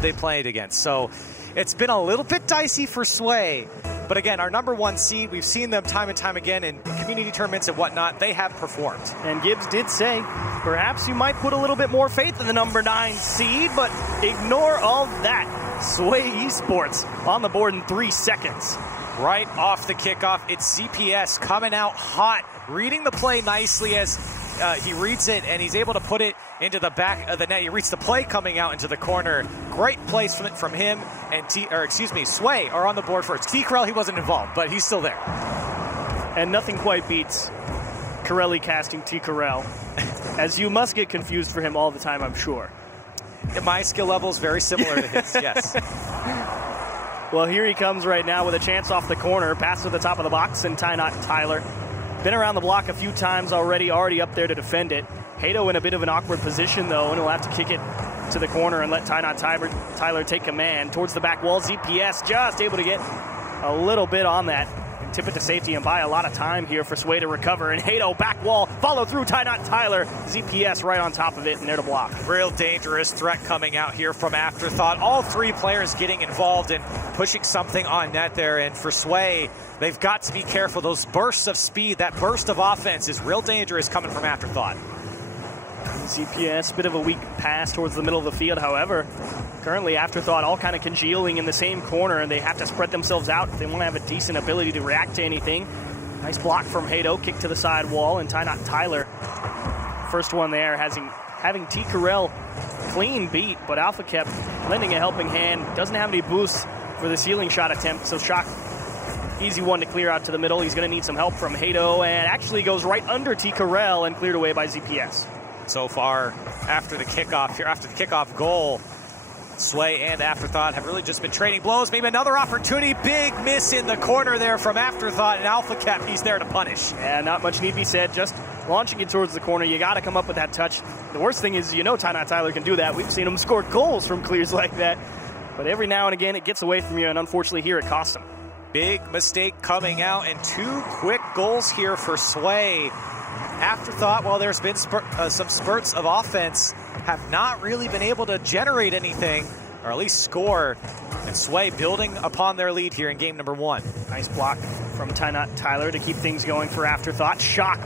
they played against. So it's been a little bit dicey for Sway. But again, our number 1 seed, we've seen them time and time again in community tournaments and whatnot. They have performed. And Gibbs did say, perhaps you might put a little bit more faith in the number 9 seed, but ignore all that. Sway eSports on the board in 3 seconds. Right off the kickoff, it's ZPS coming out hot, reading the play nicely as he reads it, and he's able to put it into the back of the net. He reads the play coming out into the corner. Great placement from him, and Sway are on the board first. T-Corell, he wasn't involved, but he's still there. And nothing quite beats Corelli casting T-Corell, as you must get confused for him all the time, I'm sure. My skill level is very similar to his, yes. Well, here he comes right now with a chance off the corner. Pass to the top of the box, and Tyler. Been around the block a few times already up there to defend it. Hato in a bit of an awkward position, though, and he'll have to kick it to the corner and let Tyler take command. Towards the back wall, ZPS just able to get a little bit on that. And tip it to safety and buy a lot of time here for Sway to recover. And Hato, back wall, follow through Tyler. ZPS right on top of it, and there to block. Real dangerous threat coming out here from Afterthought. All 3 players getting involved and pushing something on net there. And for Sway, they've got to be careful. Those bursts of speed, that burst of offense is real dangerous coming from Afterthought. ZPS, bit of a weak pass towards the middle of the field. However, currently Afterthought all kind of congealing in the same corner, and they have to spread themselves out if they want to have a decent ability to react to anything. Nice block from Hato, kick to the side wall, and Tyler. First one there, having T-Corell clean beat, but Alpha kept lending a helping hand. Doesn't have any boosts for the ceiling shot attempt, so Shock, easy one to clear out to the middle. He's going to need some help from Hato, and actually goes right under T-Corell and cleared away by ZPS. So far, after the kickoff goal, Sway and Afterthought have really just been trading blows. Maybe another opportunity. Big miss in the corner there from Afterthought, and Alpha Cap, he's there to punish. Yeah, not much need be said. Just launching it towards the corner, you got to come up with that touch. The worst thing is, Tyler can do that. We've seen him score goals from clears like that. But every now and again, it gets away from you, and unfortunately here it costs him. Big mistake coming out, and 2 quick goals here for Sway. Afterthought, while there's been some spurts of offense, have not really been able to generate anything, or at least score. And Sway building upon their lead here in game number 1. Nice block from Tyler to keep things going for Afterthought. Shock.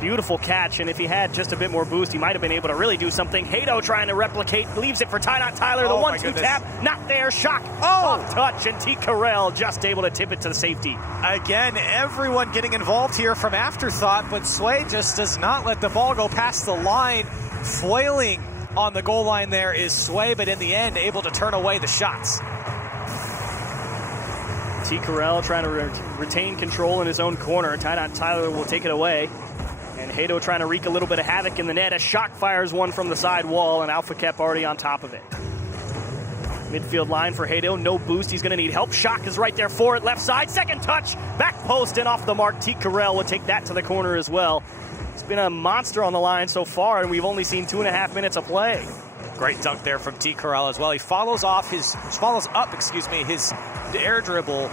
Beautiful catch, and if he had just a bit more boost, he might have been able to really do something. Hato trying to replicate, leaves it for Tyler. The 1-2 tap, not there. Shock. Off touch, and T-Corell just able to tip it to the safety. Again, everyone getting involved here from Afterthought, but Sway just does not let the ball go past the line. Foiling on the goal line there is Sway, but in the end, able to turn away the shots. T-Corell trying to retain control in his own corner. Tyler will take it away. And Hato trying to wreak a little bit of havoc in the net as Shock fires one from the side wall, and Alpha Kep already on top of it. Midfield line for Hato, no boost. He's going to need help. Shock is right there for it, left side. Second touch, back post and off the mark. T-Corell will take that to the corner as well. It's been a monster on the line so far, and we've only seen 2.5 minutes of play. Great dunk there from T-Corell as well. He follows up his air dribble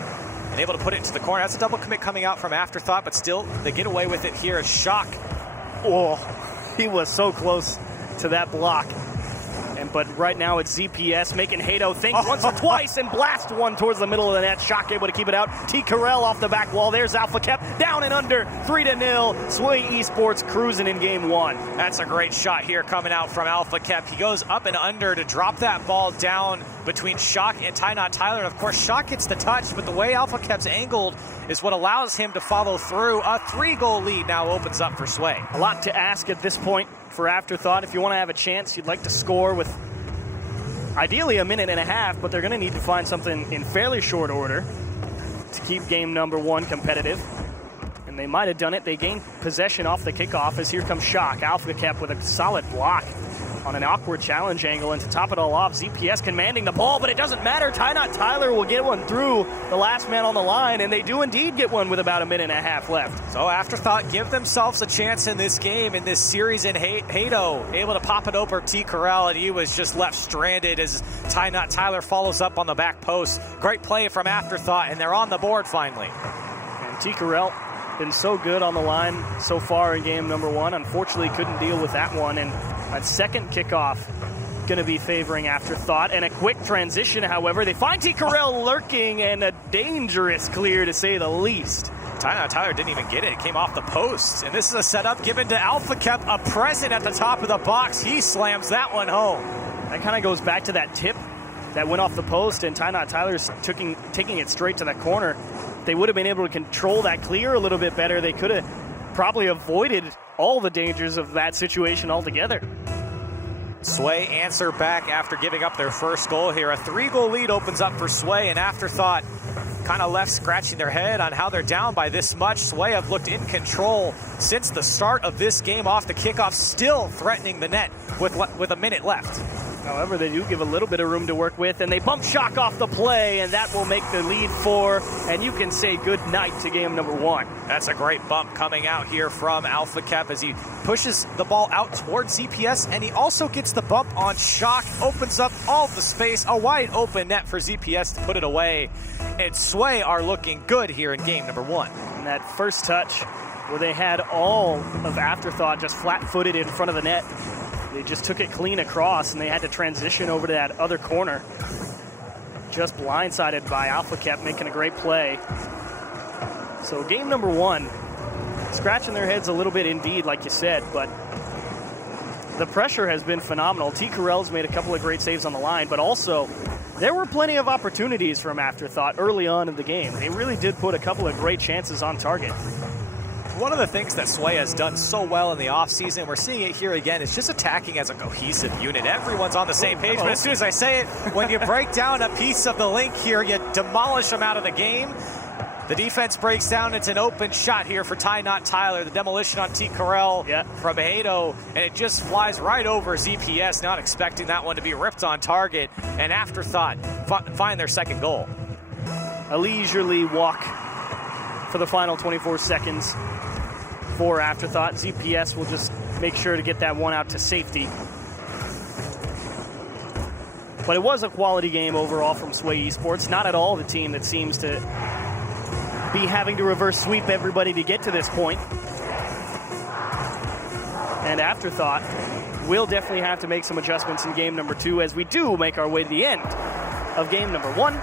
and able to put it into the corner. That's a double commit coming out from Afterthought, but still they get away with it here as Shock. Oh, he was so close to that block. But right now it's ZPS making Hato think once or twice and blast one towards the middle of the net. Shock able to keep it out. T-Corell off the back wall. There's Alpha Kep down and under. 3-0. Sway eSports cruising in game 1. That's a great shot here coming out from Alpha Kep. He goes up and under to drop that ball down between Shock and Tyler. And of course, Shock gets the touch, but the way Alpha Kep's angled is what allows him to follow through. A 3-goal lead now opens up for Sway. A lot to ask at this point for Afterthought. If you want to have a chance, you'd like to score with ideally 1.5 minutes, but they're going to need to find something in fairly short order to keep game number 1 competitive. And they might have done it. They gained possession off the kickoff as here comes Shock. Alpha Kep with a solid block on an awkward challenge angle, and to top it all off, ZPS commanding the ball, but it doesn't matter. Tyler will get one through the last man on the line, and they do indeed get one with about 1.5 minutes left. So Afterthought give themselves a chance in this game, in this series, and Hato able to pop it over T-Corell, and he was just left stranded as Tyler follows up on the back post. Great play from Afterthought, and they're on the board finally. And T-Corell been so good on the line so far in game number 1. Unfortunately, couldn't deal with that one, and that second kickoff going to be favoring Afterthought. And a quick transition, however. They find T-Corell lurking, and a dangerous clear, to say the least. Tyler didn't even get it. It came off the post. And this is a setup given to AlphaKep, a present at the top of the box. He slams that one home. That kind of goes back to that tip that went off the post, and Tyler's taking it straight to the corner. They would have been able to control that clear a little bit better. They could have probably avoided all the dangers of that situation altogether. Sway answer back after giving up their first goal here. A 3-goal lead opens up for Sway, and Afterthought kind of left scratching their head on how they're down by this much. Sway have looked in control since the start of this game off the kickoff, still threatening the net with a minute left. However, they do give a little bit of room to work with, and they bump Shock off the play, and that will make the lead 4, and you can say good night to game number 1. That's a great bump coming out here from AlphaKep as he pushes the ball out towards ZPS, and he also gets the bump on Shock, opens up all the space, a wide open net for ZPS to put it away, and Sway are looking good here in game number 1. And that first touch, where they had all of Afterthought just flat-footed in front of the net, they just took it clean across, and they had to transition over to that other corner. Just blindsided by AlphaKep, making a great play. So game number 1, scratching their heads a little bit indeed, like you said, but the pressure has been phenomenal. T-Corell's made a couple of great saves on the line, but also there were plenty of opportunities from Afterthought early on in the game. They really did put a couple of great chances on target. One of the things that Sway has done so well in the offseason, we're seeing it here again, is just attacking as a cohesive unit. Everyone's on the same page, but as soon as I say it, when you break down a piece of the link here, you demolish them out of the game. The defense breaks down. It's an open shot here for Tyler. The demolition on T-Corell from Hato, and it just flies right over ZPS, not expecting that one to be ripped on target. And Afterthought find their second goal. A leisurely walk for the final 24 seconds for Afterthought. ZPS will just make sure to get that one out to safety. But it was a quality game overall from Sway eSports. Not at all the team that seems to be having to reverse sweep everybody to get to this point. And Afterthought will definitely have to make some adjustments in game number 2 as we do make our way to the end of game number 1.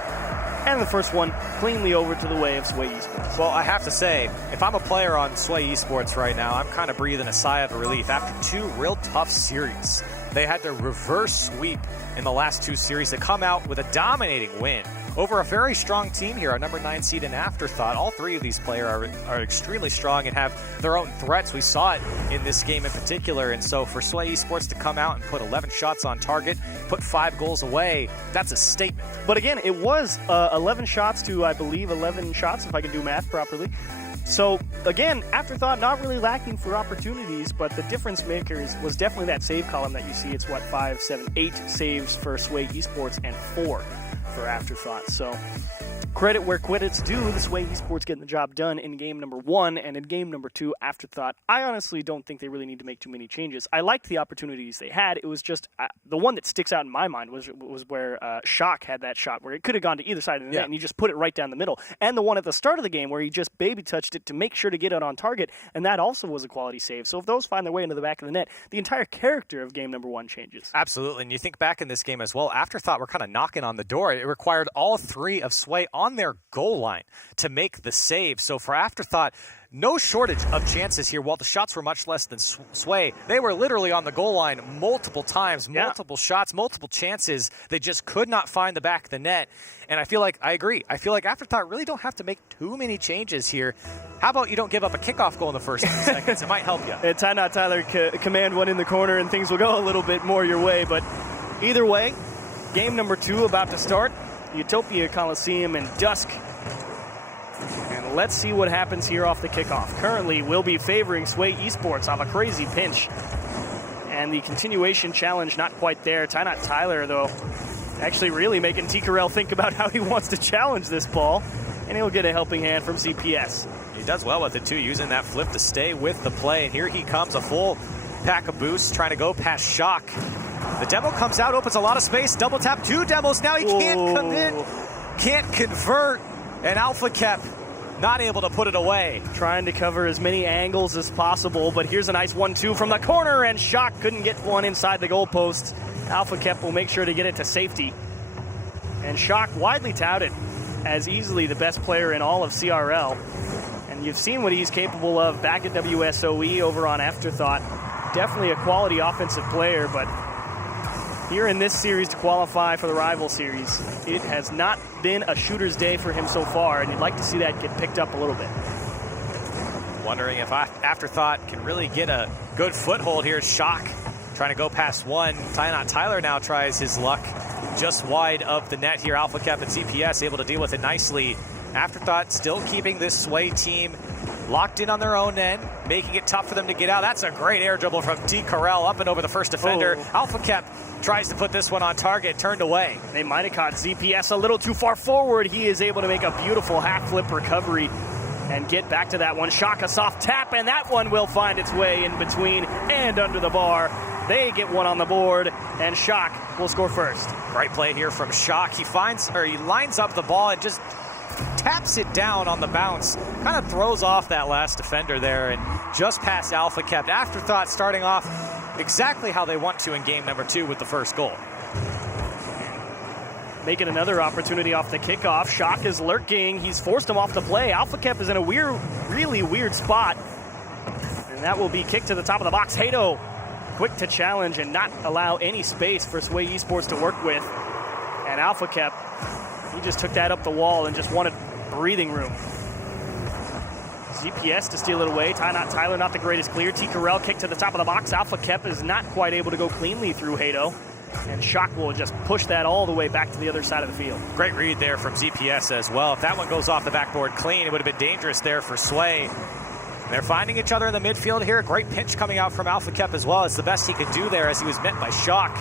And the first one cleanly over to the way of Sway eSports. Well, I have to say, if I'm a player on Sway eSports right now, I'm kind of breathing a sigh of relief. After 2 real tough series, they had their reverse sweep in the last 2 series to come out with a dominating win over a very strong team here, our number 9 seed in Afterthought. All 3 of these players are extremely strong and have their own threats. We saw it in this game in particular. And so for Sway eSports to come out and put 11 shots on target, put 5 goals away, that's a statement. But again, it was 11 shots to, I believe, 11 shots, if I can do math properly. So, again, Afterthought not really lacking for opportunities, but the difference makers was definitely that save column that you see. It's 5, 7, 8 saves for Sway eSports and 4 for Afterthought. So, credit where credit's due. The Sway eSports getting the job done in game number 1, and in game number 2, Afterthought. I honestly don't think they really need to make too many changes. I liked the opportunities they had. It was just the one that sticks out in my mind was where Shock had that shot where it could have gone to either side of the net, and he just put it right down the middle. And the one at the start of the game where he just baby touched it to make sure to get it on target, and that also was a quality save. So if those find their way into the back of the net, the entire character of game number 1 changes. Absolutely, and you think back in this game as well, Afterthought were kind of knocking on the door. It required all 3 of Sway on their goal line to make the save. So for Afterthought, no shortage of chances here. While the shots were much less than Sway, they were literally on the goal line multiple times, multiple shots, multiple chances. They just could not find the back of the net. And I agree. I feel like Afterthought really don't have to make too many changes here. How about you don't give up a kickoff goal in the first 10 seconds? It might help you. And Tyler command one in the corner, and things will go a little bit more your way. But either way, game number 2 about to start. Utopia Coliseum in dusk. And let's see what happens here off the kickoff. Currently, we'll be favoring Sway eSports off a crazy pinch. And the continuation challenge not quite there. Tyler, though, actually really making T-Corell think about how he wants to challenge this ball. And he'll get a helping hand from CPS. He does well with it, too, using that flip to stay with the play. And here he comes, a full pack of boosts, trying to go past Shock. The demo comes out, opens a lot of space, double tap, 2 demos. Now he can't commit, can't convert, and AlphaKep not able to put it away. Trying to cover as many angles as possible, but here's a nice 1-2 from the corner, and Shock couldn't get one inside the goalpost. Alpha Kep will make sure to get it to safety. And Shock, widely touted as easily the best player in all of CRL. And you've seen what he's capable of back at WSOE over on Afterthought. Definitely a quality offensive player, but here in this series to qualify for the rival series, it has not been a shooter's day for him so far, and you'd like to see that get picked up a little bit. Wondering if Afterthought can really get a good foothold here. Shock trying to go past one. Tyler now tries his luck just wide of the net here. Alpha Kep and CPS able to deal with it nicely. Afterthought still keeping this Sway team locked in on their own end, making it tough for them to get out. That's a great air dribble from T. Carell up and over the first defender. Alpha Kep tries to put this one on target, turned away. They might have caught ZPS a little too far forward. He is able to make a beautiful half flip recovery and get back to that one. Shock a soft tap, and that one will find its way in between and under the bar. They get one on the board, and Shock will score first. Great play here from Shock. He lines up the ball and just taps it down on the bounce. Kind of throws off that last defender there and just past Alpha Kep. Afterthought starting off exactly how they want to in game number 2 with the first goal. Making another opportunity off the kickoff. Shock is lurking. He's forced him off the play. Alpha Kep is in a really weird spot. And that will be kicked to the top of the box. Hato quick to challenge and not allow any space for Sway eSports to work with. And Alpha Kep, he just took that up the wall and just wanted breathing room. ZPS to steal it away. Tyler not the greatest clear. T. Carell kicked to the top of the box. Alpha Kep is not quite able to go cleanly through Hato. And Shock will just push that all the way back to the other side of the field. Great read there from ZPS as well. If that one goes off the backboard clean, it would have been dangerous there for Sway. They're finding each other in the midfield here. Great pinch coming out from Alpha Kep as well. It's the best he could do there as he was met by Shock.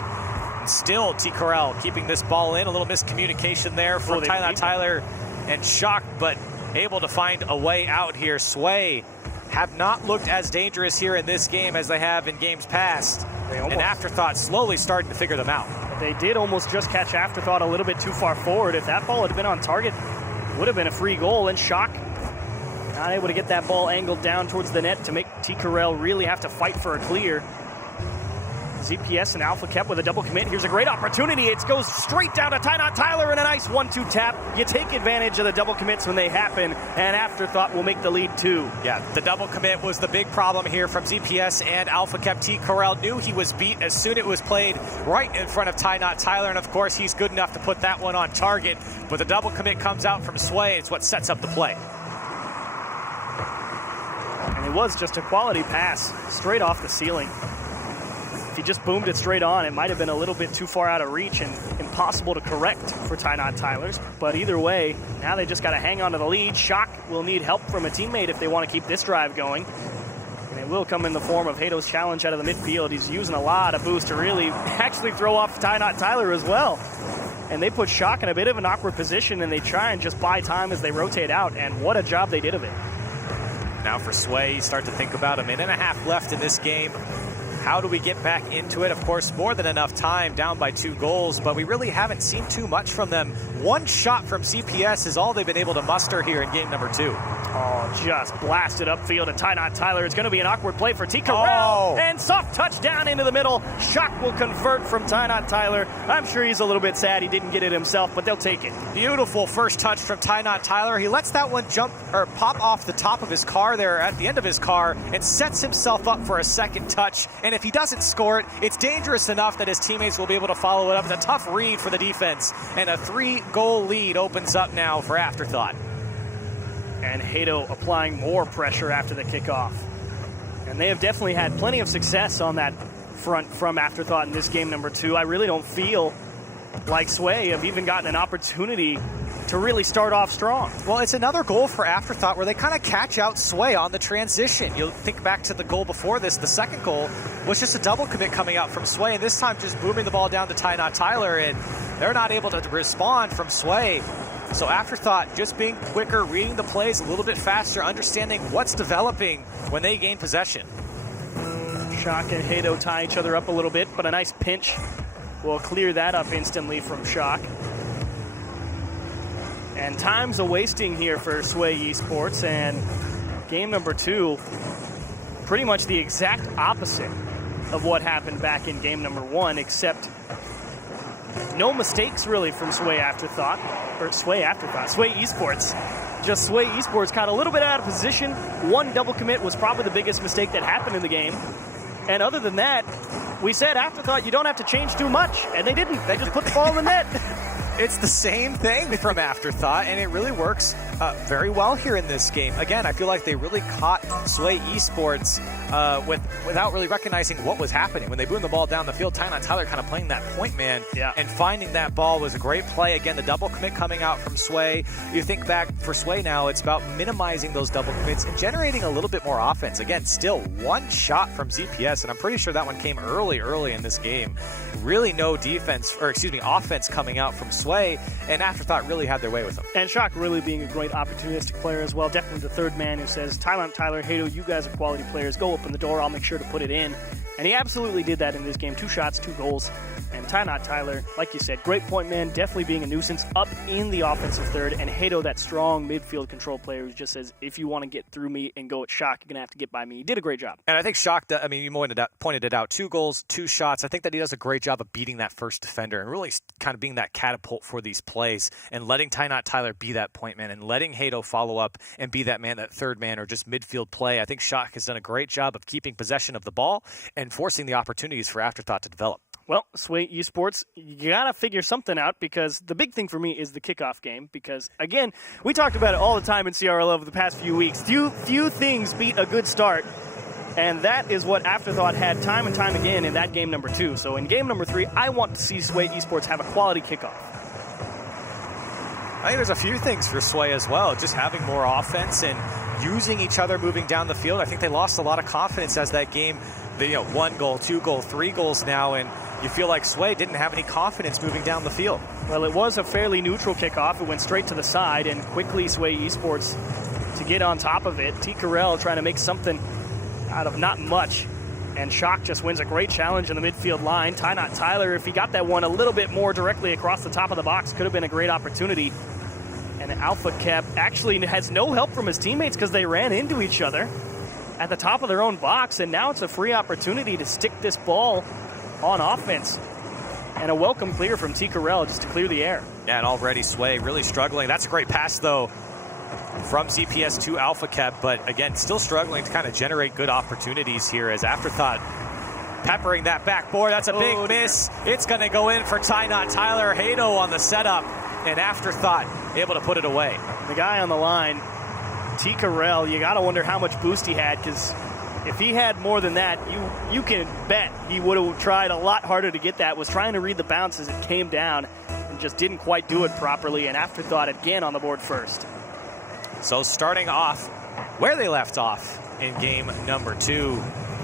And still T. Carell keeping this ball in. A little miscommunication there from Tyler and Shock, but able to find a way out here. Sway have not looked as dangerous here in this game as they have in games past. And Afterthought slowly starting to figure them out. They did almost just catch Afterthought a little bit too far forward. If that ball had been on target, it would have been a free goal. And Shock not able to get that ball angled down towards the net to make T. Carell really have to fight for a clear. ZPS and Alpha Kep with a double commit. Here's a great opportunity. It goes straight down to Tyler and a nice 1-2 tap. You take advantage of the double commits when they happen, and Afterthought will make the lead 2. Yeah, the double commit was the big problem here from ZPS and Alpha Kep. T. Carell knew he was beat as soon as it was played right in front of Tyler, and of course he's good enough to put that one on target. But the double commit comes out from Sway. It's what sets up the play. And it was just a quality pass straight off the ceiling. If he just boomed it straight on, it might have been a little bit too far out of reach and impossible to correct for Tyler's. But either way, now they just got to hang on to the lead. Shock will need help from a teammate if they want to keep this drive going. And it will come in the form of Hato's challenge out of the midfield. He's using a lot of boost to really actually throw off Tyler as well. And they put Shock in a bit of an awkward position, and they try and just buy time as they rotate out. And what a job they did of it. Now for Sway, you start to think about a minute and a half left in this game. How do we get back into it? Of course, more than enough time, down by 2 goals, but we really haven't seen too much from them. One shot from CPS is all they've been able to muster here in game number 2. Oh, just blasted upfield to Tyler. It's going to be an awkward play for T. Carell. And soft touch down into the middle. Shock will convert from Tyler. I'm sure he's a little bit sad he didn't get it himself, but they'll take it. Beautiful first touch from Tyler. He lets that one pop off the top of his car there at the end of his car and sets himself up for a second touch. And if he doesn't score it, it's dangerous enough that his teammates will be able to follow it up. It's a tough read for the defense. And a 3-goal lead opens up now for Afterthought. And Hato applying more pressure after the kickoff. And they have definitely had plenty of success on that front from Afterthought in this game number 2. I really don't feel like Sway have even gotten an opportunity to really start off strong. Well, it's another goal for Afterthought where they kind of catch out Sway on the transition. You'll think back to the goal before this. The second goal was just a double commit coming out from Sway, and this time just booming the ball down to Tyler, and they're not able to respond from Sway. So Afterthought just being quicker, reading the plays a little bit faster, understanding what's developing when they gain possession. Shock and Hato tie each other up a little bit, but a nice pinch will clear that up instantly from Shock. And time's a wasting here for Sway eSports, and game number 2, pretty much the exact opposite of what happened back in game number 1, except no mistakes really from Sway Afterthought. Sway eSports. Just Sway eSports got a little bit out of position. One double commit was probably the biggest mistake that happened in the game. And other than that, we said Afterthought, you don't have to change too much. And they didn't. They just put the ball in the net. It's the same thing from Afterthought, and it really works very well here in this game. Again, I feel like they really caught Sway eSports without really recognizing what was happening. When they boomed the ball down the field, Tyler kind of playing that point man and finding that ball was a great play. Again, the double commit coming out from Sway. You think back for Sway now, it's about minimizing those double commits and generating a little bit more offense. Again, still one shot from ZPS, and I'm pretty sure that one came early in this game. Really no offense coming out from Sway, and Afterthought really had their way with them. And Shock really being a great opportunistic player as well. Definitely the third man who says, Tyler, Hato, you guys are quality players. Go open the door. I'll make sure to put it in. And he absolutely did that in this game. 2 shots, 2 goals. And Tyler, like you said, great point man, definitely being a nuisance up in the offensive third. And Hato, that strong midfield control player who just says, if you want to get through me and go at Shock, you're going to have to get by me. He did a great job. And I think Shock, you pointed it out, 2 goals, 2 shots. I think that he does a great job of beating that first defender and really kind of being that catapult for these plays and letting Tyler be that point man and letting Hato follow up and be that man, that third man, or just midfield play. I think Shock has done a great job of keeping possession of the ball and forcing the opportunities for Afterthought to develop. Well, Sway eSports, you got to figure something out, because the big thing for me is the kickoff game. Because, again, we talked about it all the time in CRL over the past few weeks. Few things beat a good start, and that is what Afterthought had time and time again in that game number 2. So in game number 3, I want to see Sway eSports have a quality kickoff. I think there's a few things for Sway as well, just having more offense and using each other moving down the field. I think they lost a lot of confidence as that game, 1 goal, 2 goal, 3 goals now, and you feel like Sway didn't have any confidence moving down the field. Well, it was a fairly neutral kickoff. It went straight to the side, and quickly Sway eSports to get on top of it. T. Carell trying to make something out of not much, and Shock just wins a great challenge in the midfield line. Tyler, if he got that one a little bit more directly across the top of the box, could have been a great opportunity. And Alpha Cap actually has no help from his teammates because they ran into each other at the top of their own box, and now it's a free opportunity to stick this ball on offense. And a welcome clear from T. Carell just to clear the air. Yeah, and already Sway really struggling. That's a great pass, though, from ZPS to Alpha Cap, but again, still struggling to kind of generate good opportunities here as Afterthought peppering that backboard. That's a big miss. It's going to go in for Tyler. Hato on the setup, and Afterthought able to put it away. The guy on the line, T. Carell, you got to wonder how much boost he had, because if he had more than that, you can bet he would have tried a lot harder to get that. Was trying to read the bounce as it came down and just didn't quite do it properly. And Afterthought again on the board first. So starting off where they left off in game number 2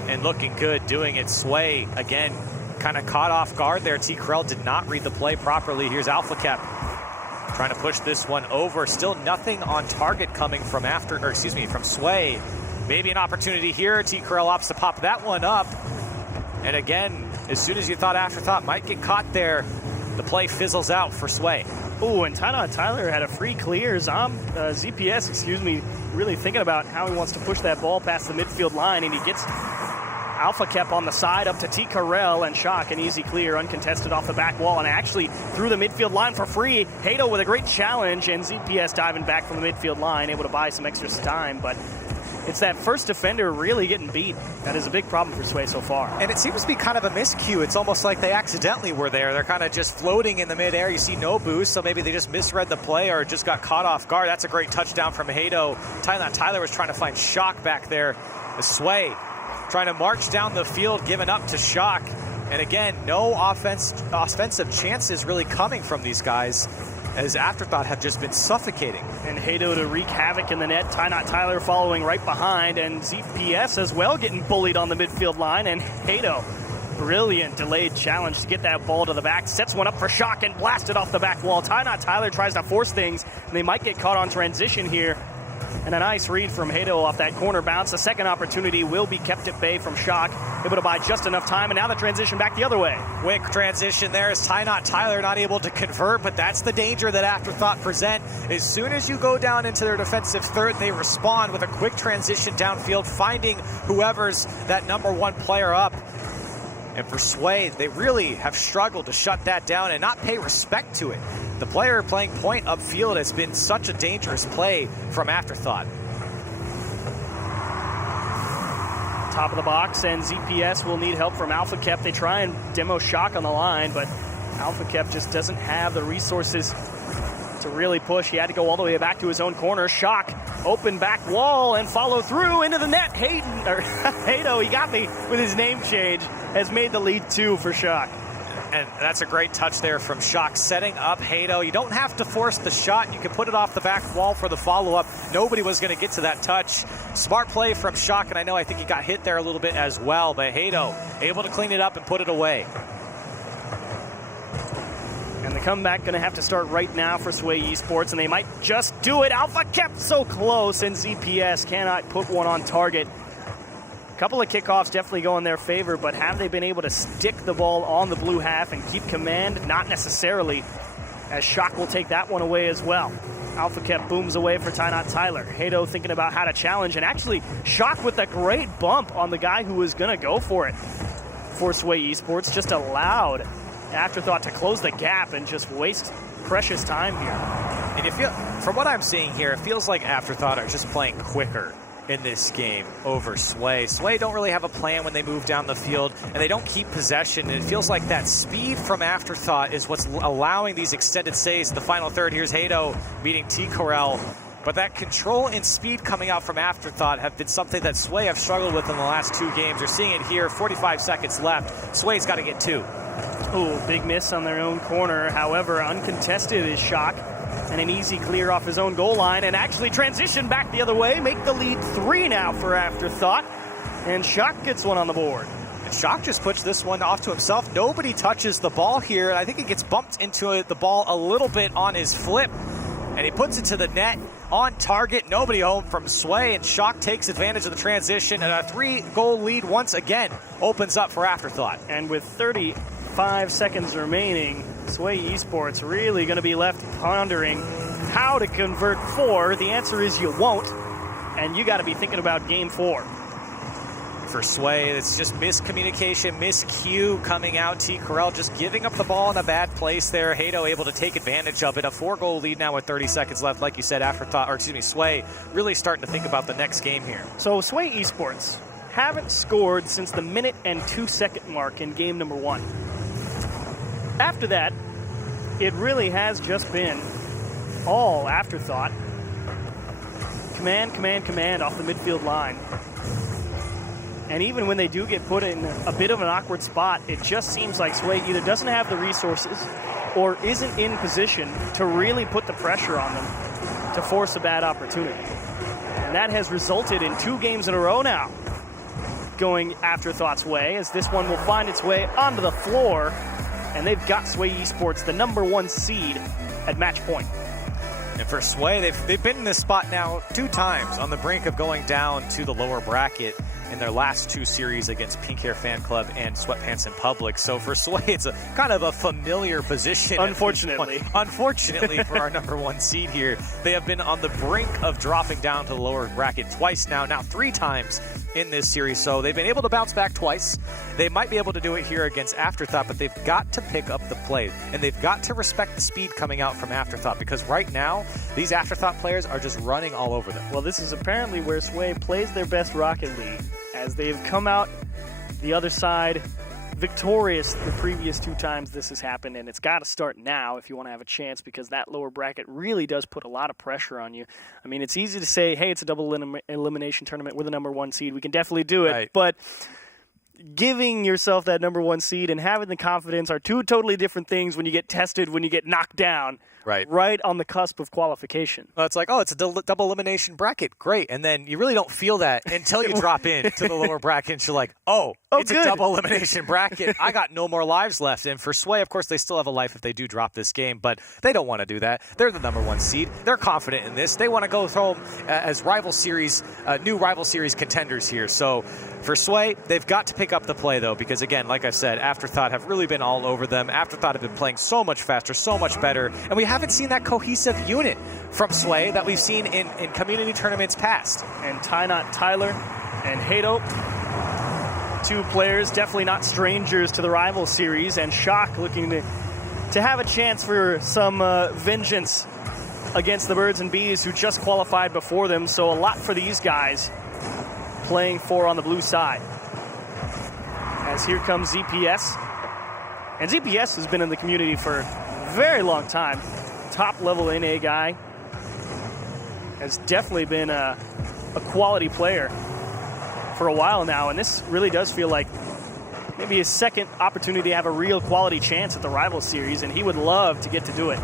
and looking good doing it. Sway again kind of caught off guard there. T. Carell did not read the play properly. Here's Alpha Cap trying to push this one over. Still nothing on target coming from from Sway. Maybe an opportunity here. T. Carell opts to pop that one up. And again, as soon as you thought Afterthought might get caught there, the play fizzles out for Sway. Oh, and Tyler had a free clear. ZPS, really thinking about how he wants to push that ball past the midfield line, and he gets Alpha Cap on the side up to T. Carell, and Shock, an easy clear, uncontested off the back wall, and actually through the midfield line for free. Hato with a great challenge, and ZPS diving back from the midfield line, able to buy some extra time, but it's that first defender really getting beat. That is a big problem for Sway so far. And it seems to be kind of a miscue. It's almost like they accidentally were there. They're kind of just floating in the midair. You see no boost, so maybe they just misread the play or just got caught off guard. That's a great touchdown from Hato. Tyler was trying to find Shock back there. Sway trying to march down the field, giving up to Shock. And again, no offensive chances really coming from these guys, as Afterthought have just been suffocating. And Hato to wreak havoc in the net. Tyler following right behind, and ZPS as well getting bullied on the midfield line. And Hato, brilliant delayed challenge to get that ball to the back. Sets one up for Shock and blasted off the back wall. Tyler tries to force things, and they might get caught on transition here. And a nice read from Hato off that corner bounce. The second opportunity will be kept at bay from Shock. Able to buy just enough time, and now the transition back the other way. Quick transition there as Tyler not able to convert, but that's the danger that Afterthought present. As soon as you go down into their defensive third, they respond with a quick transition downfield, finding whoever's that number 1 player up. And for Sway, they really have struggled to shut that down and not pay respect to it. The player playing point upfield has been such a dangerous play from Afterthought. Top of the box, and ZPS will need help from Alpha Kep. They try and demo Shock on the line, but Alpha Kep just doesn't have the resources to really push. He had to go all the way back to his own corner. Shock, open back wall, and follow through into the net. Hato, he got me with his name change, has made the lead 2 for Shock. And that's a great touch there from Shock, setting up Hato. You don't have to force the shot. You can put it off the back wall for the follow-up. Nobody was going to get to that touch. Smart play from Shock, and I think he got hit there a little bit as well, but Hato able to clean it up and put it away. And the comeback going to have to start right now for Sway eSports, and they might just do it. Alpha kept so close, and ZPS cannot put one on target. A couple of kickoffs definitely go in their favor, but have they been able to stick the ball on the blue half and keep command? Not necessarily, as Shock will take that one away as well. Alpha Kep booms away for Tyler. Hato thinking about how to challenge, and actually Shock with a great bump on the guy who was going to go for it. For Sway eSports, just allowed Afterthought to close the gap and just waste precious time here. And from what I'm seeing here, it feels like Afterthought are just playing quicker in this game over Sway. Sway don't really have a plan when they move down the field, and they don't keep possession. And it feels like that speed from Afterthought is what's allowing these extended saves in the final third. Here's Hato beating T-Corral. But that control and speed coming out from Afterthought have been something that Sway have struggled with in the last 2 games. You're seeing it here, 45 seconds left. Sway's got to get 2. Oh, big miss on their own corner. However, uncontested is Shock. And an easy clear off his own goal line, and actually transition back the other way, make the lead 3 now for Afterthought, and Shock gets one on the board. And Shock just puts this one off to himself. Nobody touches the ball here. I think he gets bumped into the ball a little bit on his flip, and he puts it to the net on target. Nobody home from Sway, and Shock takes advantage of the transition, and a 3-goal lead once again opens up for Afterthought. And with 35 seconds remaining, Sway eSports really going to be left pondering how to convert 4. The answer is you won't, and you got to be thinking about game 4. For Sway, it's just miscommunication, miscue coming out. T-Corral just giving up the ball in a bad place there. Hato able to take advantage of it. A 4-goal lead now with 30 seconds left. Like you said, Sway really starting to think about the next game here. So Sway eSports haven't scored since the minute and 2-second mark in game number 1. After that, it really has just been all Afterthought. Command off the midfield line. And even when they do get put in a bit of an awkward spot, it just seems like Sway either doesn't have the resources or isn't in position to really put the pressure on them to force a bad opportunity. And that has resulted in 2 games in a row now going Afterthought's way, as this one will find its way onto the floor. And they've got Sway eSports, the number 1 seed, at match point. And for Sway, they've been in this spot now 2 times on the brink of going down to the lower bracket in their last 2 series against Pink Hair Fan Club and Sweatpants in Public. So for Sway, it's a kind of a familiar position. Unfortunately for our number 1 seed here, they have been on the brink of dropping down to the lower bracket twice now 3 times in this series. So they've been able to bounce back twice. They might be able to do it here against Afterthought, but they've got to pick up the play, and they've got to respect the speed coming out from Afterthought, because right now, these Afterthought players are just running all over them. Well, this is apparently where Sway plays their best Rocket League, as they've come out the other side victorious the previous 2 times this has happened, and it's got to start now if you want to have a chance, because that lower bracket really does put a lot of pressure on you. I mean, it's easy to say, hey, it's a double elimination tournament, we're the number 1 seed, we can definitely do it, right. But giving yourself that number 1 seed and having the confidence are 2 totally different things when you get tested, when you get knocked down. Right on the cusp of qualification. Well, it's like, oh, it's a double elimination bracket. Great. And then you really don't feel that until you drop in to the lower bracket. And you're like, it's good. A double elimination bracket. I got no more lives left. And for Sway, of course, they still have a life if they do drop this game, but they don't want to do that. They're the number 1 seed. They're confident in this. They want to go home as new rival series contenders here. So for Sway, they've got to pick up the play, though, because, again, like I've said, Afterthought have really been all over them. Afterthought have been playing so much faster, so much better, and we haven't seen that cohesive unit from Sway that we've seen in community tournaments past. And Tyler and Hato Two players definitely not strangers to the rival series, and Shock looking to have a chance for some vengeance against the Birds and Bees who just qualified before them. So a lot for these guys playing for on the blue side. As here comes ZPS. And ZPS has been in the community for a very long time. Top level NA guy. Has definitely been a quality player for a while now. And this really does feel like maybe his second opportunity to have a real quality chance at the rival series. And he would love to get to do it.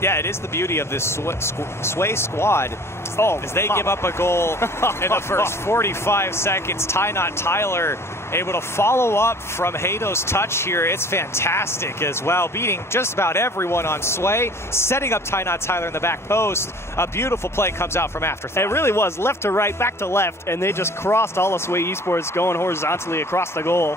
Yeah, it is the beauty of this Sway squad. As they give up a goal in the first 45 seconds. Ty-Not Tyler able to follow up from Hado's touch here. It's fantastic as well, beating just about everyone on Sway, setting up Ty-Not Tyler in the back post. A beautiful play comes out from Afterthought. It really was left to right, back to left, and they just crossed all of Sway eSports going horizontally across the goal.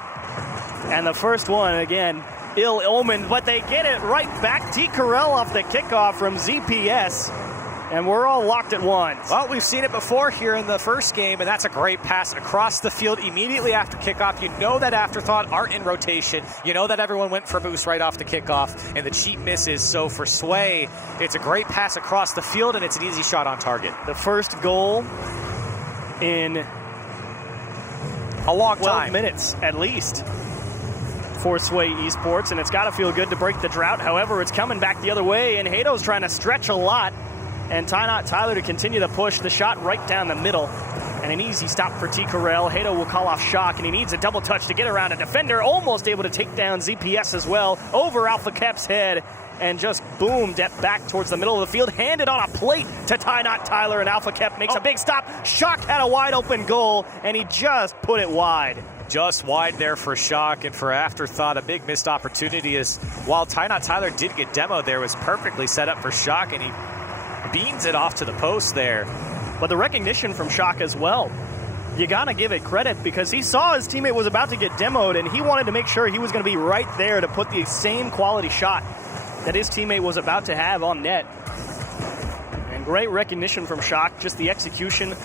And the first one, again, ill omened, but they get it right back. T. Carell off the kickoff from ZPS. And we're all locked at once. Well, we've seen it before here in the first game, and that's a great pass across the field immediately after kickoff. You know that Afterthought aren't in rotation. You know that everyone went for boost right off the kickoff, and the cheap misses. So for Sway, it's a great pass across the field, and it's an easy shot on target. The first goal in a long 12 time. minutes at least for Sway eSports, and it's got to feel good to break the drought. However, it's coming back the other way, and Hado's trying to stretch a lot. And Ty-Not Tyler to continue to push the shot right down the middle. And an easy stop for T. Carell. Hado will call off Shock, and he needs a double touch to get around a defender. Almost able to take down ZPS as well. Over Alpha Kep's head. And just boomed back towards the middle of the field. Handed on a plate to Ty-Not Tyler, and Alpha Kep makes a big stop. Shock had a wide open goal, and he just put it wide. Just wide there for Shock, and for Afterthought, a big missed opportunity is while Ty-Not Tyler did get demoed there, was perfectly set up for Shock, and he beans it off to the post there. But the recognition from Shock as well. You gotta give it credit because he saw his teammate was about to get demoed and he wanted to make sure he was gonna be right there to put the same quality shot that his teammate was about to have on net. And great recognition from Shock, just the execution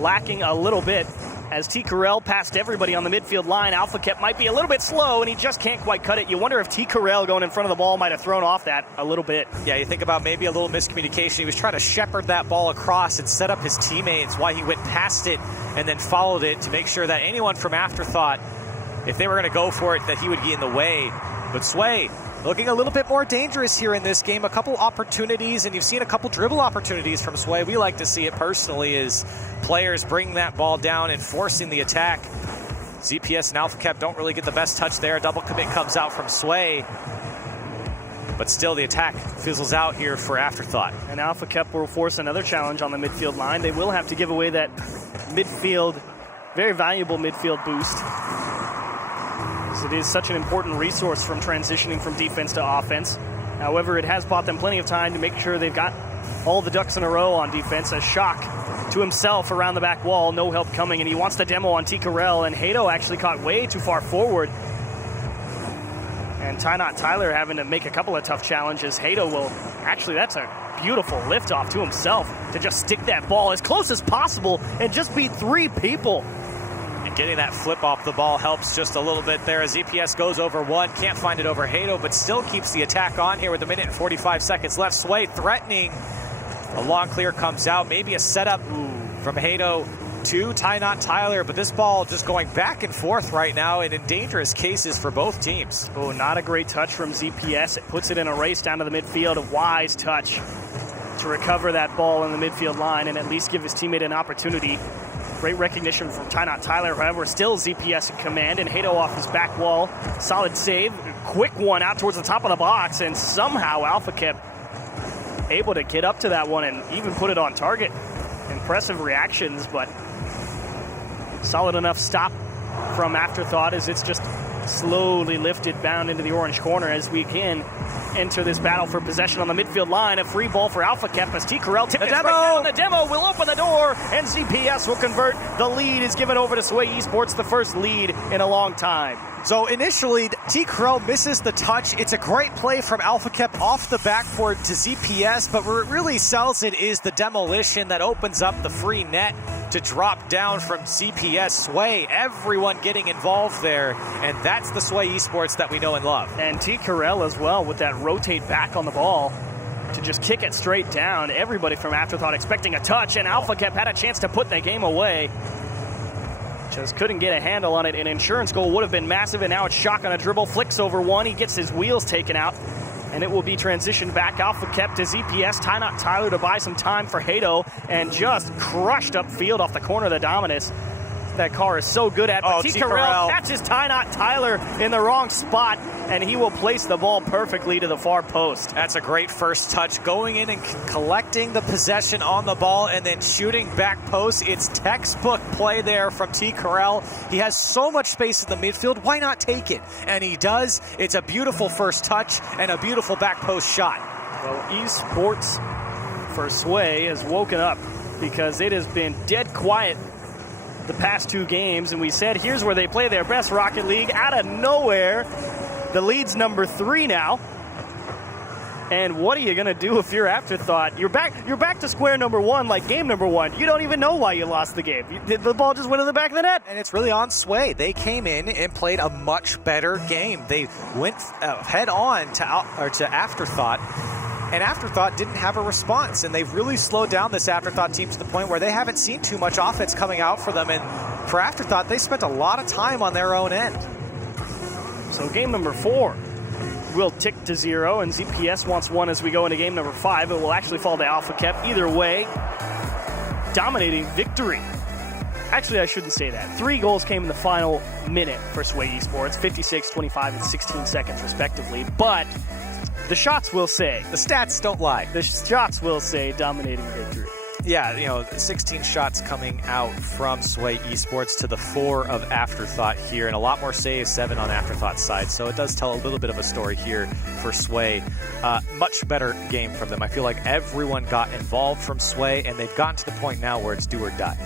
lacking a little bit. As T. Carell passed everybody on the midfield line, Alpha Kep might be a little bit slow, and he just can't quite cut it. You wonder if T. Carell going in front of the ball might have thrown off that a little bit. Yeah, you think about maybe a little miscommunication. He was trying to shepherd that ball across and set up his teammates, why he went past it and then followed it to make sure that anyone from Afterthought, if they were going to go for it, that he would be in the way. But Sway looking a little bit more dangerous here in this game. A couple opportunities, and you've seen a couple dribble opportunities from Sway. We like to see it personally as players bring that ball down and forcing the attack. ZPS and Alpha Kep don't really get the best touch there. A double commit comes out from Sway. But still, the attack fizzles out here for Afterthought. And Alpha Kep will force another challenge on the midfield line. They will have to give away that midfield, very valuable midfield boost. It is such an important resource from transitioning from defense to offense. However, it has bought them plenty of time to make sure they've got all the ducks in a row on defense. A Shock to himself around the back wall, no help coming, and he wants the demo on T. Carell, and Hado actually caught way too far forward. And Ty-Not Tyler having to make a couple of tough challenges. Hado will, actually that's a beautiful liftoff to himself to just stick that ball as close as possible and just beat three people. Getting that flip off the ball helps just a little bit there as EPS goes over one. Can't find it over Hado, but still keeps the attack on here with a minute and 45 seconds left. Sway threatening. A long clear comes out. Maybe a setup from Hado to Ty-Not Tyler, but this ball just going back and forth right now and in dangerous cases for both teams. Oh, not a great touch from ZPS. It puts it in a race down to the midfield. A wise touch to recover that ball in the midfield line and at least give his teammate an opportunity. Great recognition from Ty-Not Tyler. However, still ZPS in command, and Hado off his back wall. Solid save. Quick one out towards the top of the box, and somehow Alpha Kep able to get up to that one and even put it on target. Impressive reactions, but solid enough stop from Afterthought as it's just slowly lifted bound into the orange corner as we can enter this battle for possession on the midfield line. A free ball for Alpha Kep as T. Carell tipped it right down. The demo will open the door, and ZPS will convert. The lead is given over to Sway eSports, the first lead in a long time. So initially, T. Carell misses the touch. It's a great play from Alpha Kep off the backboard to ZPS, but where it really sells it is the demolition that opens up the free net to drop down from ZPS. Sway, everyone getting involved there, and that's the Sway eSports that we know and love. And T. Carell as well with that rotate back on the ball to just kick it straight down. Everybody from Afterthought expecting a touch, and Alpha Kept had a chance to put the game away. Just couldn't get a handle on it. An insurance goal would have been massive, and now it's Shock on a dribble, flicks over one. He gets his wheels taken out, and it will be transitioned back. Alpha Kept to ZPS. Ty-Not Tyler to buy some time for Hato, and just crushed upfield off the corner of the Dominus. That car is so good at, but T. Carell catches Ty-Not Tyler in the wrong spot, and he will place the ball perfectly to the far post. That's a great first touch, going in and collecting the possession on the ball and then shooting back post. It's textbook play there from T. Carell. He has so much space in the midfield. Why not take it? And he does. It's a beautiful first touch and a beautiful back post shot. Well, eSports for Sway has woken up because it has been dead quiet the past two games, and we said here's where they play their best. Rocket League out of nowhere. The lead's number 3 now. And what are you going to do if you're Afterthought? You're back to square number 1, like game number 1. You don't even know why you lost the game. The ball just went in the back of the net. And it's really on Sway. They came in and played a much better game. They went head on to Afterthought. And Afterthought didn't have a response, and they've really slowed down this Afterthought team to the point where they haven't seen too much offense coming out for them. And for Afterthought, they spent a lot of time on their own end. So game number 4 will tick to 0, and ZPS wants 1 as we go into game number 5. It will actually fall to Alpha Kept. Either way, dominating victory. Actually, I shouldn't say that. 3 goals came in the final minute for Sway eSports, 56, 25, and 16 seconds respectively. But the shots will say. The stats don't lie. The shots will say dominating victory. Yeah, 16 shots coming out from Sway eSports to the 4 of Afterthought here, and a lot more saves, 7 on Afterthought's side. So it does tell a little bit of a story here for Sway. Much better game from them. I feel like everyone got involved from Sway, and they've gotten to the point now where it's do or die.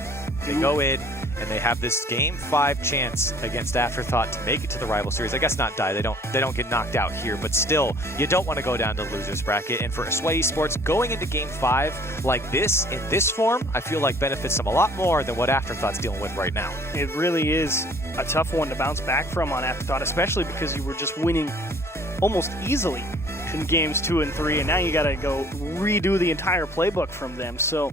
They go in, and they have this Game 5 chance against Afterthought to make it to the rival series. I guess not die. They don't get knocked out here, but still, you don't want to go down to the losers bracket. And for Sway eSports, going into Game 5 like this, in this form, I feel like benefits them a lot more than what Afterthought's dealing with right now. It really is a tough one to bounce back from on Afterthought, especially because you were just winning almost easily in games 2 and 3, and now you got to go redo the entire playbook from them. So,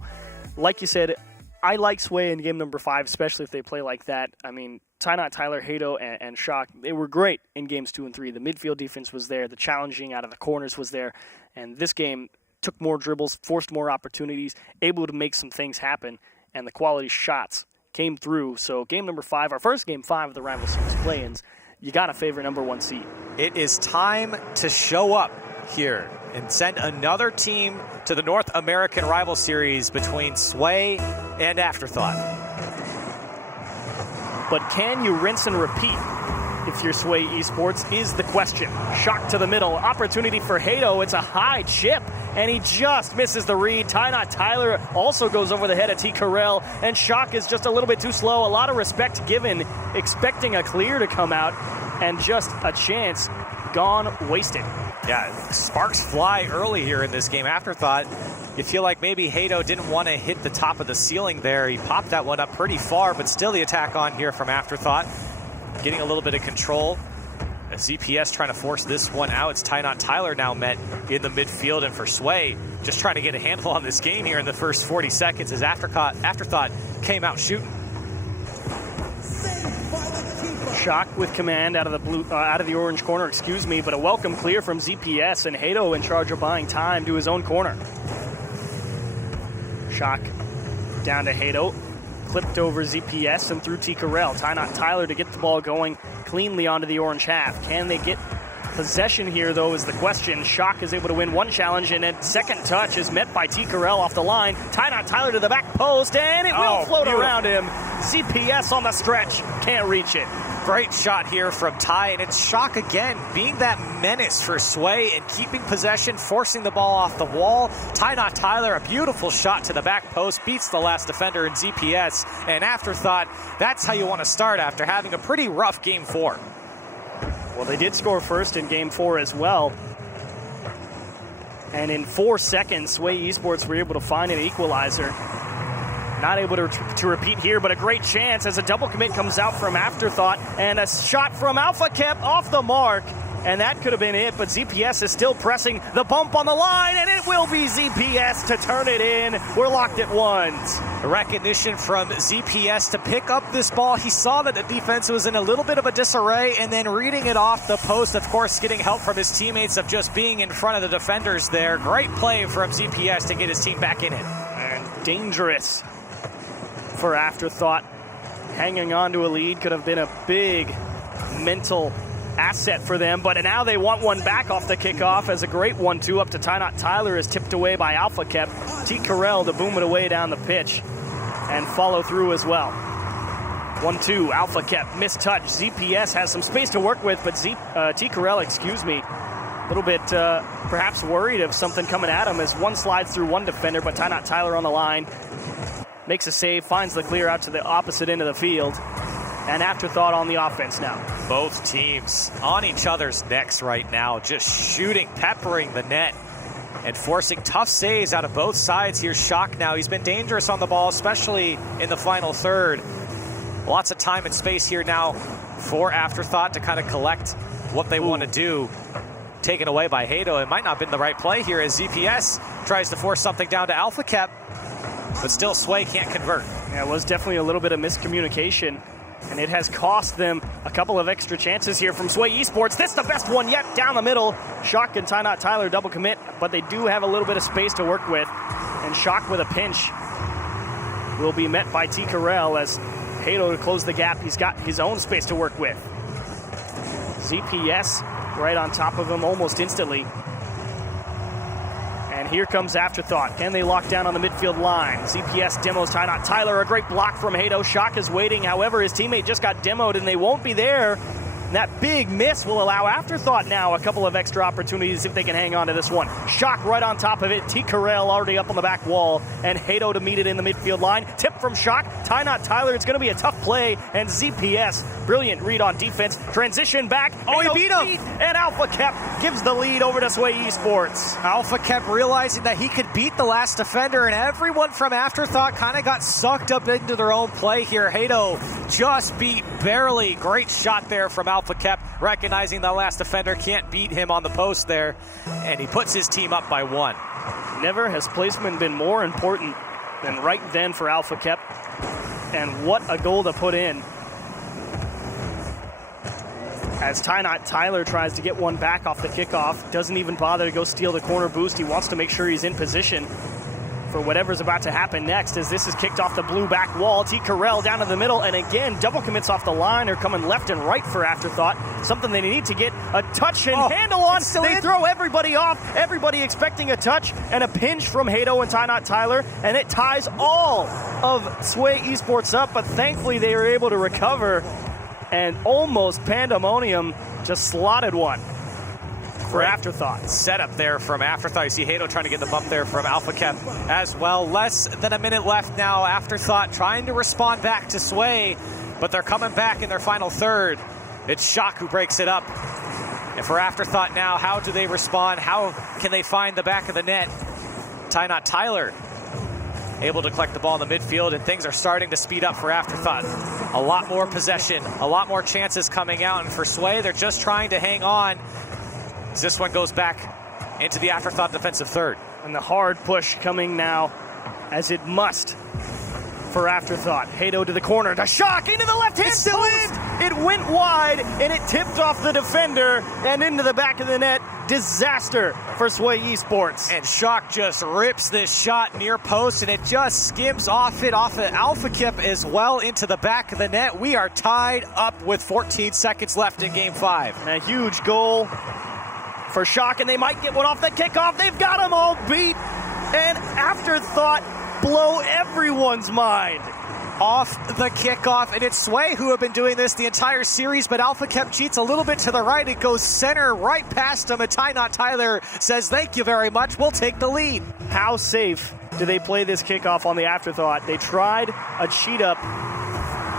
like you said, I like Sway in game number 5, especially if they play like that. I mean, Ty-Not Tyler, Hato, and Shock, they were great in games 2 and 3. The midfield defense was there. The challenging out of the corners was there. And this game took more dribbles, forced more opportunities, able to make some things happen, and the quality shots came through. So game number 5, our first game 5 of the Rival Series play-ins, you got to favor number 1 seed. It is time to show up here and send another team to the North American Rival Series between Sway and Afterthought. But can you rinse and repeat if you're Sway eSports is the question. Shock to the middle. Opportunity for Hato. It's a high chip, and he just misses the read. Ty-Not Tyler also goes over the head of T. Carell, and Shock is just a little bit too slow. A lot of respect given, expecting a clear to come out, and just a chance gone wasted. Yeah, sparks fly early here in this game. Afterthought, you feel like maybe Hato didn't want to hit the top of the ceiling there. He popped that one up pretty far, but still the attack on here from Afterthought. Getting a little bit of control. ZPS trying to force this one out. It's Ty-Not Tyler now met in the midfield, and for Sway, just trying to get a handle on this game here in the first 40 seconds as Afterthought came out shooting. Shock with command out of the orange corner, but a welcome clear from ZPS, and Hato in charge of buying time to his own corner. Shock down to Hato, clipped over ZPS and through T. Carell. Ty-Not Tyler to get the ball going cleanly onto the orange half. Can they get possession here, though, is the question. Shock is able to win one challenge, and a second touch is met by T. Carell off the line. Ty-Not Tyler to the back post, and it will float around him. ZPS on the stretch, can't reach it. Great shot here from Ty, and it's Shock again, being that menace for Sway and keeping possession, forcing the ball off the wall. Ty-Not Tyler, a beautiful shot to the back post, beats the last defender in ZPS, and Afterthought, that's how you want to start after having a pretty rough Game 4. Well, they did score first in Game 4 as well. And in 4 seconds, Sway eSports were able to find an equalizer. Not able to repeat here, but a great chance as a double commit comes out from Afterthought, and a shot from Alpha Kep off the mark. And that could have been it, but ZPS is still pressing the bump on the line, and it will be ZPS to turn it in. We're locked at ones. A recognition from ZPS to pick up this ball. He saw that the defense was in a little bit of a disarray, and then reading it off the post, of course, getting help from his teammates of just being in front of the defenders there. Great play from ZPS to get his team back in it. And dangerous for Afterthought. Hanging on to a lead could have been a big mental asset for them, but now they want one back off the kickoff as a great 1-2 up to Ty-Not Tyler is tipped away by Alpha Kep. T. Carell to boom it away down the pitch and follow through as well. 1-2, Alpha Kep, missed touch. ZPS has some space to work with, but T. Carell, a little bit perhaps worried of something coming at him as one slides through one defender, but Ty-Not Tyler on the line makes a save, finds the clear out to the opposite end of the field. And Afterthought on the offense now. Both teams on each other's necks right now, just shooting, peppering the net, and forcing tough saves out of both sides. Here's Shock now. He's been dangerous on the ball, especially in the final third. Lots of time and space here now for Afterthought to kind of collect what they want to do. Taken away by Hato. It might not have been the right play here as ZPS tries to force something down to Alpha Kep, but still Sway can't convert. Yeah, it was definitely a little bit of miscommunication. And it has cost them a couple of extra chances here from Sway eSports. This is the best one yet down the middle. Shock and Ty-Not Tyler double commit, but they do have a little bit of space to work with. And Shock with a pinch will be met by T. Carell as Hato to close the gap. He's got his own space to work with. ZPS right on top of him almost instantly. And here comes Afterthought. Can they lock down on the midfield line? ZPS demos Ty-Not Tyler. A great block from Hato. Shock is waiting. However, his teammate just got demoed, and they won't be there. And that big miss will allow Afterthought now a couple of extra opportunities if they can hang on to this one. Shock right on top of it. T. Carell already up on the back wall. And Hato to meet it in the midfield line. Tip from Shock. Ty-Not Tyler. It's going to be a tough play. And ZPS, brilliant read on defense. Transition back. Oh, he beat him. And Alpha Kep gives the lead over to Sway eSports. Alpha Kep realizing that he could beat the last defender, and everyone from Afterthought kind of got sucked up into their own play here. Hato just beat barely. Great shot there from Alpha Kep, recognizing the last defender can't beat him on the post there, and he puts his team up by 1. Never has placement been more important than right then for Alpha Kep, and what a goal to put in. As Ty-Not Tyler tries to get one back off the kickoff, doesn't even bother to go steal the corner boost. He wants to make sure he's in position for whatever's about to happen next as this is kicked off the blue back wall. T. Carell down to the middle, and again, double commits off the line are coming left and right for Afterthought. Something they need to get a touch and handle on. They throw everybody off, everybody expecting a touch, and a pinch from Hato and Ty-Not Tyler, and it ties all of Sway eSports up, but thankfully they were able to recover, and almost pandemonium just slotted one for Afterthought. Setup there from Afterthought. You see Hato trying to get the bump there from Alpha Kep as well. Less than a minute left now. Afterthought trying to respond back to Sway, but they're coming back in their final third. It's Shock who breaks it up. And for Afterthought now, how do they respond? How can they find the back of the net? Ty-Not Tyler able to collect the ball in the midfield, and things are starting to speed up for Afterthought. A lot more possession, a lot more chances coming out, and for Sway, they're just trying to hang on. This one goes back into the Afterthought defensive third. And the hard push coming now, as it must, for Afterthought. Hato to the corner, to Shock, into the left-hand post. It went wide, and it tipped off the defender and into the back of the net. Disaster for Sway eSports. And Shock just rips this shot near post, and it just skims off of Alpha Kep as well into the back of the net. We are tied up with 14 seconds left in Game 5. And a huge goal for Shock, and they might get one off the kickoff. They've got them all beat, and Afterthought blow everyone's mind. Off the kickoff, and it's Sway who have been doing this the entire series, but Alpha Kep cheats a little bit to the right. It goes center right past him, and Ty-Not Tyler says, thank you very much, we'll take the lead. How safe do they play this kickoff on the Afterthought? They tried a cheat up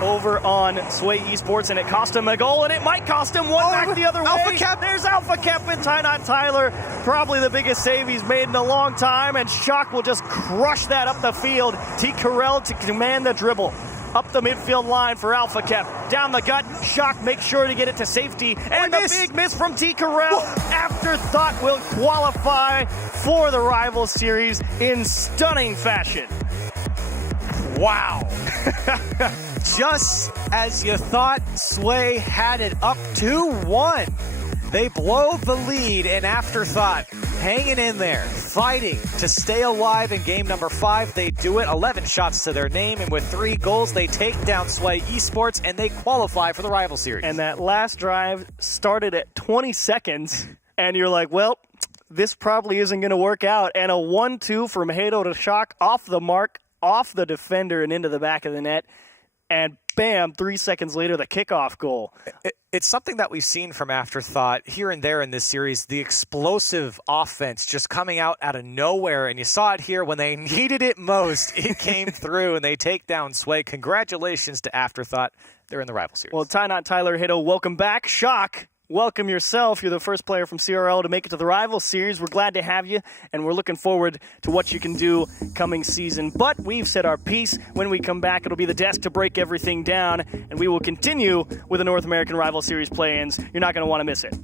over on Sway eSports, and it cost him a goal, and it might cost him one back the other way. AlphaCap. There's AlphaCap and Ty-Not Tyler, probably the biggest save he's made in a long time, and Shock will just crush that up the field. T. Carell to command the dribble. Up the midfield line for AlphaCap. Down the gut, Shock makes sure to get it to safety. And the big miss from T. Carell. Afterthought will qualify for the Rival Series in stunning fashion. Wow. Just as you thought Sway had it up 2-1, they blow the lead, and Afterthought hanging in there, fighting to stay alive in game number 5. They do it, 11 shots to their name, and with 3 goals, they take down Sway eSports, and they qualify for the Rival Series. And that last drive started at 20 seconds, and you're like, well, this probably isn't going to work out. And a 1-2 from Hado to Shock, off the mark, off the defender and into the back of the net, and bam, 3 seconds later, the kickoff goal. It's something that we've seen from Afterthought here and there in this series, the explosive offense just coming out of nowhere, and you saw it here when they needed it most. It came through, and they take down Sway. Congratulations to Afterthought. They're in the Rival Series. Well, Ty-Not Tyler, Hado, welcome back. Shock, welcome yourself. You're the first player from CRL to make it to the Rival Series. We're glad to have you, and we're looking forward to what you can do coming season. But we've said our piece. When we come back, it'll be the desk to break everything down, and we will continue with the North American Rival Series play-ins. You're not going to want to miss it.